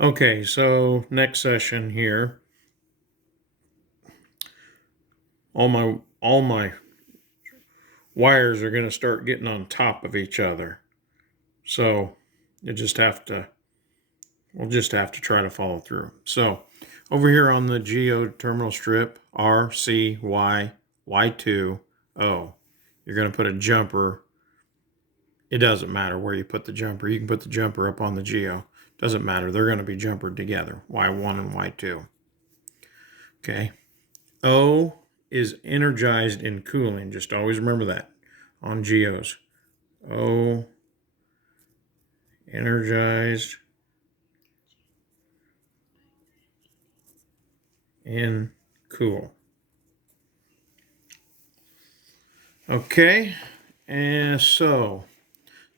Okay, so next session here, all my wires are going to start getting on top of each other. So you just have to we'll just have to try to follow through. So over here on the Geo terminal strip, R, C, Y, Y2, O, you're going to put a jumper. It doesn't matter where you put the jumper. You can put the jumper up on the Geo. Doesn't matter. They're going to be jumpered together, Y1 and Y2. Okay. O is energized in cooling. Just always remember that on Geos. O, energized in cool. Okay, and so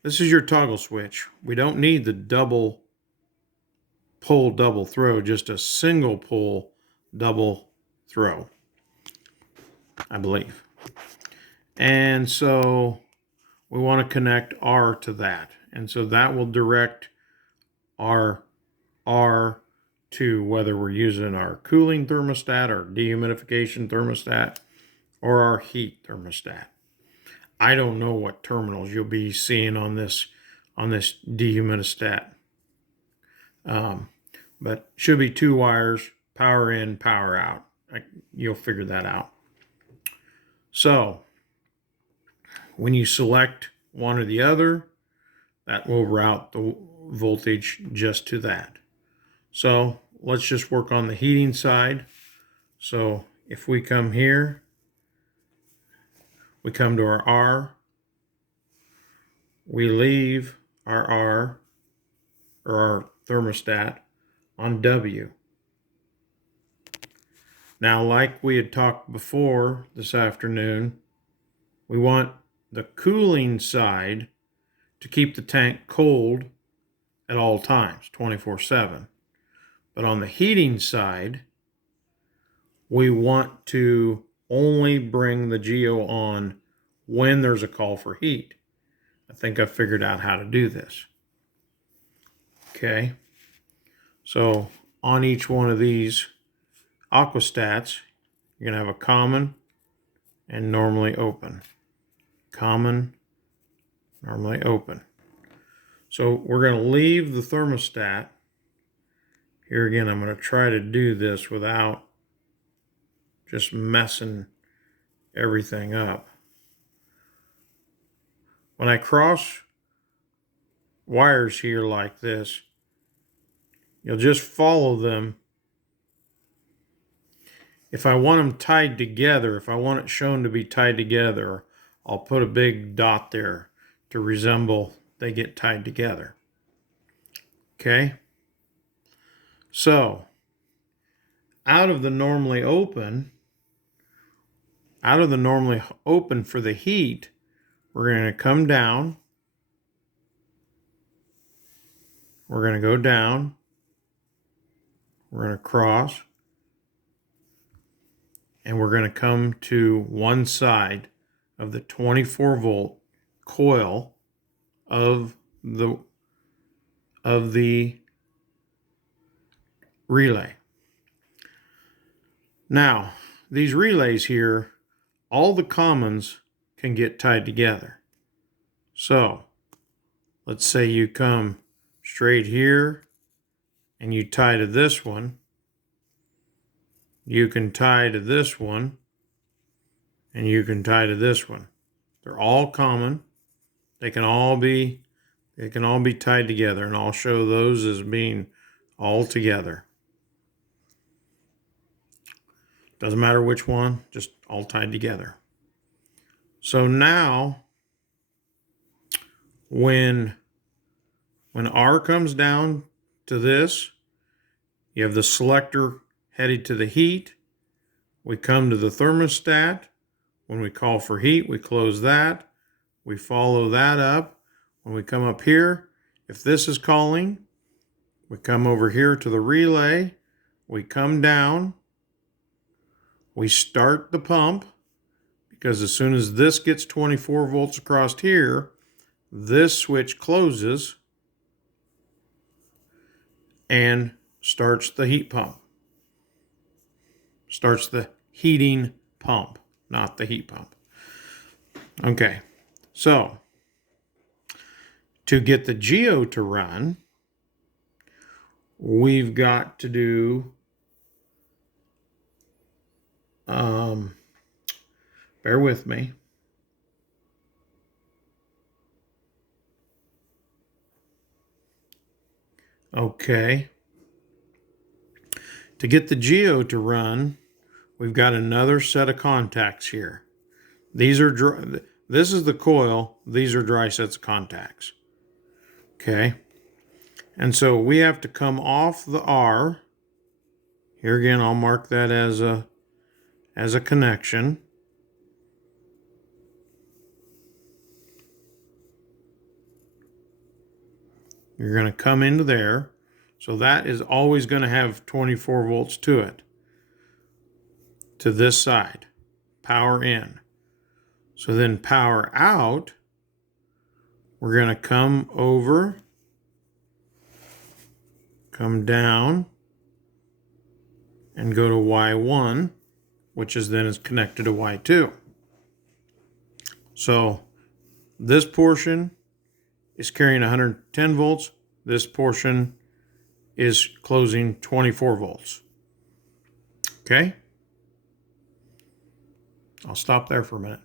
this is your toggle switch. We don't need the double pull, double throw, just a single pull, double throw, I believe. And so we want to connect R to that. And so that will direct our R to whether we're using our cooling thermostat, our dehumidification thermostat, or our heat thermostat. I don't know what terminals you'll be seeing on this dehumidistat, but should be 2 wires, power in, power out. You'll figure that out. So when you select one or the other, that will route the voltage just to that. So let's just work on the heating side. So if we come here, we come to our R, we leave our R, or our thermostat, on W. Now, like we had talked before this afternoon, we want the cooling side to keep the tank cold at all times, 24/7. But on the heating side, we want to only bring the Geo on when there's a call for heat. I think I figured out how to do this. Okay, so on each one of these aquastats, you're going to have a common and normally open. Common, normally open. So we're going to leave the thermostat. Here again, I'm going to try to do this without just messing everything up. When I cross wires here like this, you'll just follow them. If I want them tied together, if I want it shown to be tied together, I'll put a big dot there to resemble they get tied together. Okay? So, out of the normally open for the heat, we're going to come down. We're going to go down. We're going to cross. And we're going to come to one side of the 24-volt coil of the relay. Now, these relays here, all the commons can get tied together. So, let's say you come straight here and you tie to this one. You can tie to this one, and you can tie to this one. They're all common. They can all be tied together, and I'll show those as being all together. Doesn't matter which one, just all tied together. So now, when R comes down to this, you have the selector headed to the heat. We come to the thermostat. When we call for heat, we close that. We follow that up. When we come up here, if this is calling, we come over here to the relay. We come down. We start the pump, because as soon as this gets 24 volts across here, this switch closes, and starts the heat pump. Starts the heating pump, not the heat pump. Okay, so to get the Geo to run, we've got to do, bear with me. Okay. To get the Geo to run, we've got another set of contacts here. These are dry, this is the coil, these are dry sets of contacts. Okay. And so we have to come off the R. Here again, I'll mark that as a connection. You're going to come into there. So that is always going to have 24 volts to it. To this side. Power in. So then power out, we're going to come over, come down, and go to Y1, which is then is connected to Y2. So this portion is carrying 110 volts. This portion is closing 24 volts. Okay? I'll stop there for a minute.